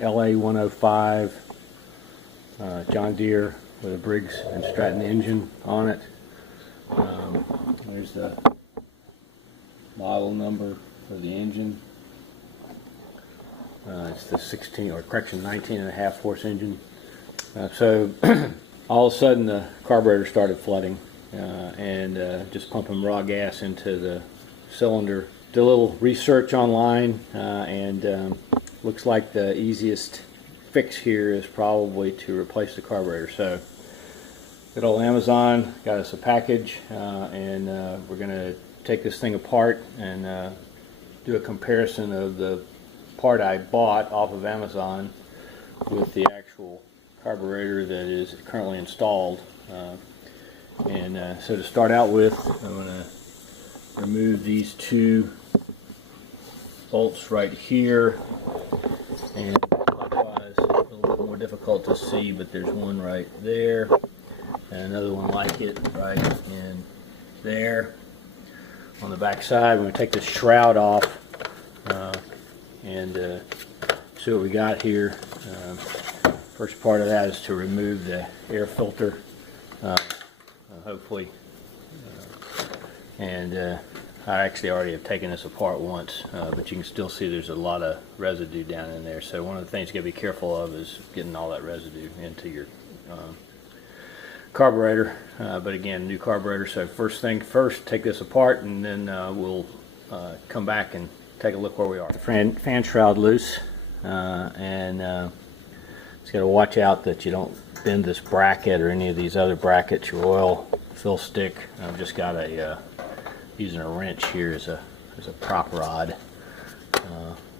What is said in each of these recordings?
LA105 John Deere with a Briggs and Stratton engine on it. There's the model number for the engine. It's the 19.5 horse engine. So all of a sudden the carburetor started flooding and just pumping raw gas into the cylinder. Did a little research online and looks like the easiest fix here is probably to replace the carburetor. So good old Amazon got us a package and we're going to take this thing apart and do a comparison of the part I bought off of Amazon with the actual carburetor that is currently installed. So to start out with, I'm going to remove these two bolts right here, and likewise a little bit more difficult to see, but there's one right there and another one like it right in there. On the back side, we're going to take this shroud off and see what we got here. First part of that is to remove the air filter, hopefully, and I actually already have taken this apart once, but you can still see there's a lot of residue down in there. So one of the things you got to be careful of is getting all that residue into your carburetor. But again, new carburetor. So first thing first, take this apart, and then we'll come back and take a look where we are. The fan shroud loose, and just got to watch out that you don't bend this bracket or any of these other brackets. Your oil fill stick. I've just got a using a wrench here as a prop rod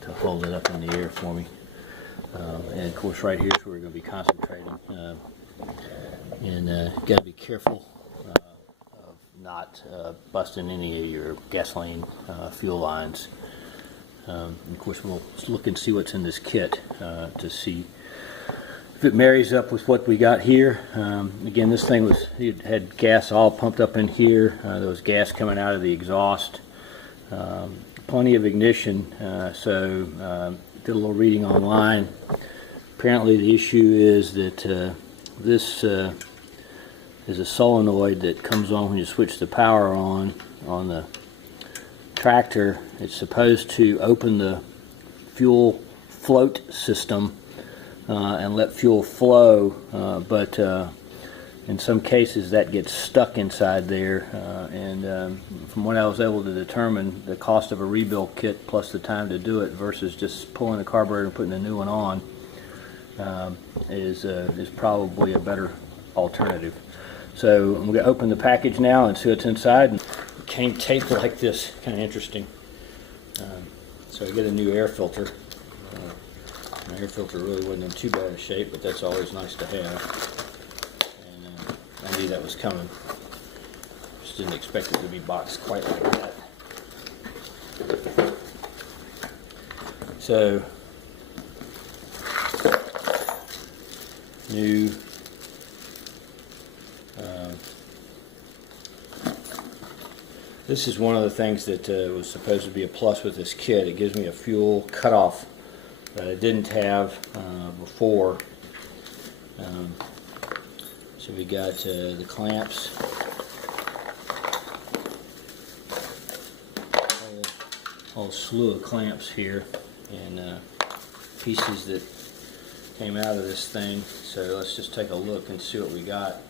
to hold it up in the air for me. And of course, right here is where we're going to be concentrating. And got to be careful of not busting any of your gasoline fuel lines. And of course, we'll look and see what's in this kit to see if it marries up with what we got here. Again, this thing had gas all pumped up in here. There was gas coming out of the exhaust. Plenty of ignition. So did a little reading online. Apparently, the issue is that this is a solenoid that comes on when you switch the power on the tractor. It's supposed to open the fuel float system and let fuel flow, but in some cases that gets stuck inside there, and from what I was able to determine, the cost of a rebuild kit plus the time to do it versus just pulling the carburetor and putting a new one on is probably a better alternative. So I'm going to open the package now and see what's inside. And it came taped like this, kind of interesting. So I get a new air filter. My air filter really wasn't in too bad a shape, but that's always nice to have. And I knew that was coming. Just didn't expect it to be boxed quite like that. So, new this is one of the things that was supposed to be a plus with this kit. It gives me a fuel cutoff that I didn't have before. So we got the clamps, a whole slew of clamps here, and pieces that came out of this thing. So let's just take a look and see what we got.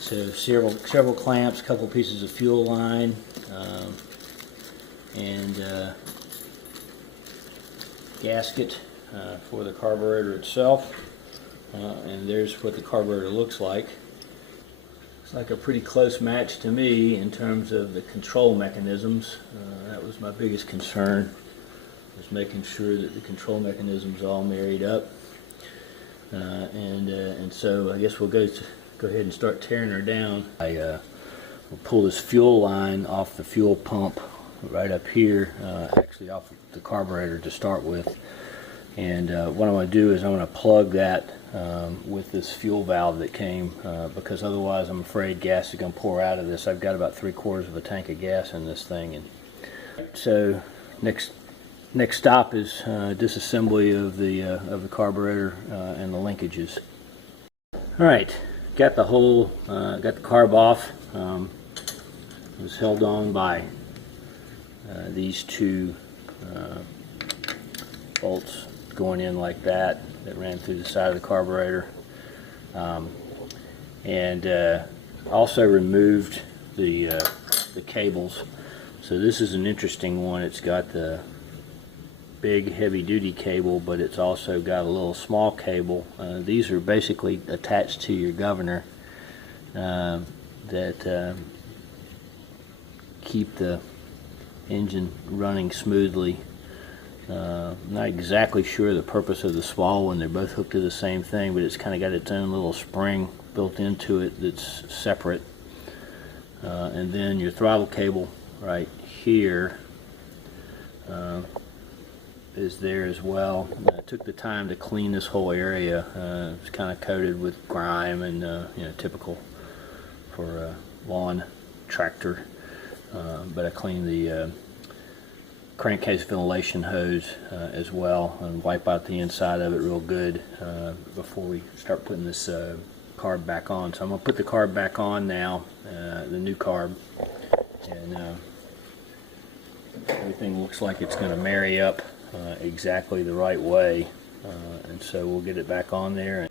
So several clamps, a couple pieces of fuel line, and gasket for the carburetor itself. And there's what the carburetor looks like. It's like a pretty close match to me in terms of the control mechanisms. That was my biggest concern, was making sure that the control mechanisms all married up. And so I guess we'll go ahead and start tearing her down. I will pull this fuel line off the fuel pump right up here, actually off the carburetor to start with. And what I'm going to do is I'm going to plug that with this fuel valve that came, because otherwise I'm afraid gas is going to pour out of this. I've got about 3/4 of a tank of gas in this thing. And so next stop is disassembly of the carburetor and the linkages. All right, got the carb off. It was held on by these two bolts going in like that ran through the side of the carburetor, and also removed the cables. So this is an interesting one. It's got the big heavy-duty cable, but it's also got a little small cable. These are basically attached to your governor that keep the engine running smoothly. Not exactly sure the purpose of the small one. They're both hooked to the same thing, but it's kind of got its own little spring built into it that's separate. And then your throttle cable right here is there as well. I took the time to clean this whole area. It's kind of coated with grime and typical for a lawn tractor. But I cleaned the crankcase ventilation hose as well, and wipe out the inside of it real good before we start putting this carb back on. So I'm going to put the carb back on now, the new carb, and everything looks like it's going to marry up exactly the right way, and so we'll get it back on there.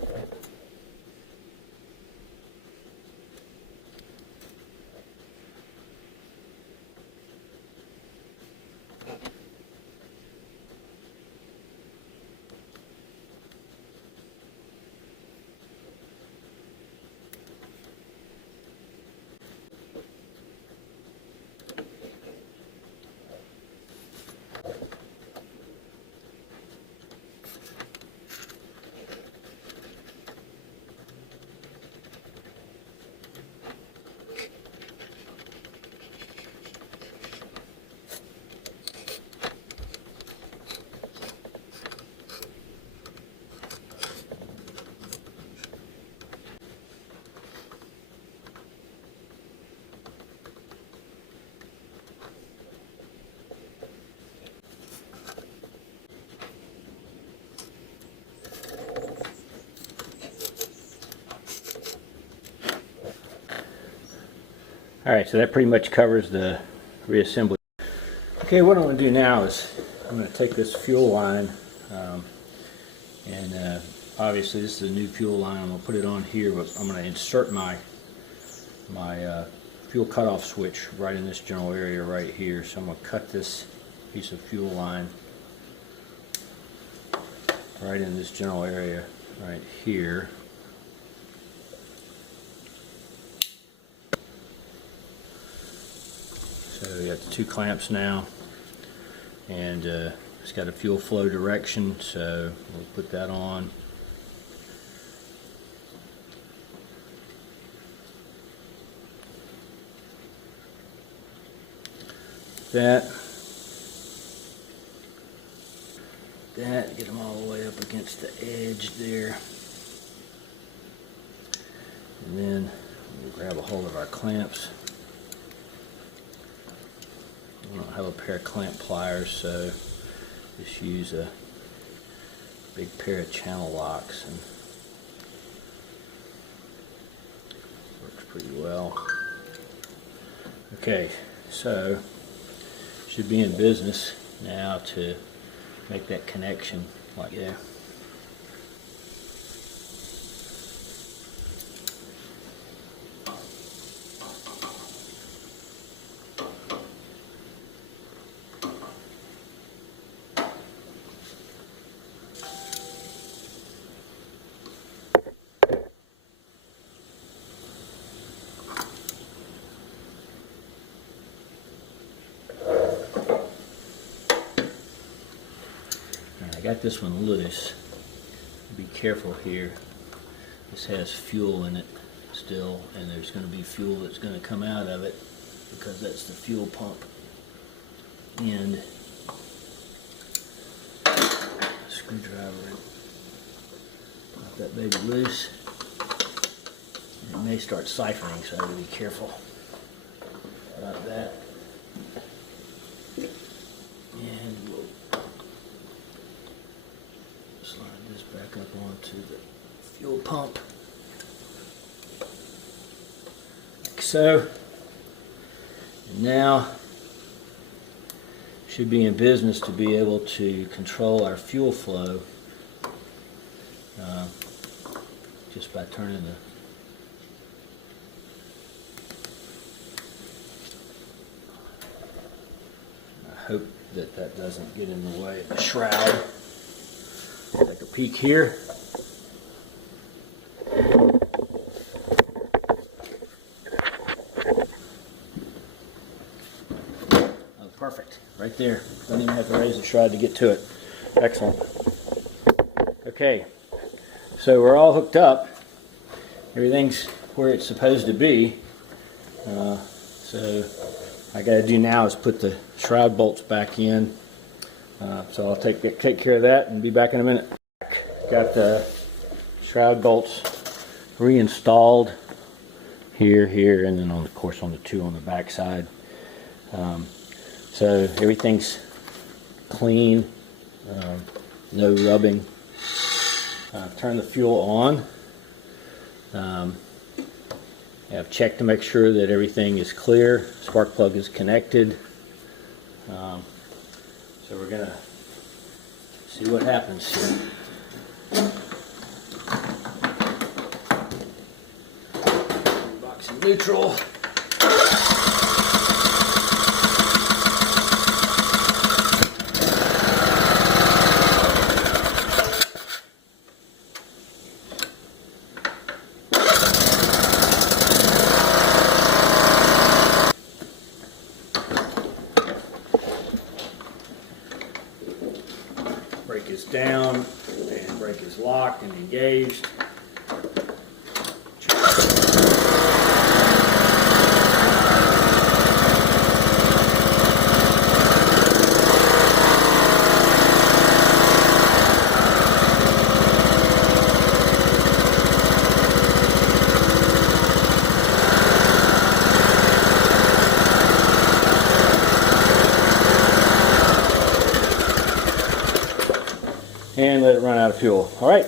Alright, so that pretty much covers the reassembly. Okay, what I'm going to do now is I'm going to take this fuel line, and obviously this is a new fuel line. I'm going to put it on here, but I'm going to insert my fuel cutoff switch right in this general area right here. So I'm going to cut this piece of fuel line right in this general area right here. So we got the two clamps now, and it's got a fuel flow direction, so we'll put that on. That, get them all the way up against the edge there, and then we'll grab a hold of our clamps. I don't have a pair of clamp pliers, so just use a big pair of channel locks, and works pretty well. Okay, so should be in business now to make that connection like that. I got this one loose. Be careful here. This has fuel in it still, and there's going to be fuel that's going to come out of it because that's the fuel pump end. screwdriver and pop that baby loose. It may start siphoning, so I have to be careful about that. And we'll slide this back up onto the fuel pump, like so. And now should be in business to be able to control our fuel flow just by turning the hope that that doesn't get in the way of the shroud. Take a peek here. Oh, perfect. Right there. Don't even have to raise the shroud to get to it. Excellent. Okay, so we're all hooked up. Everything's where it's supposed to be. So I got to do now is put the shroud bolts back in. So I'll take care of that and be back in a minute. Got the shroud bolts reinstalled here, and then of course on the two on the back side. So everything's clean, no rubbing. Turn the fuel on. I've checked to make sure that everything is clear. Spark plug is connected. So we're gonna see what happens here. Box in neutral. Brake is down and brake is locked and engaged. And let it run out of fuel. All right.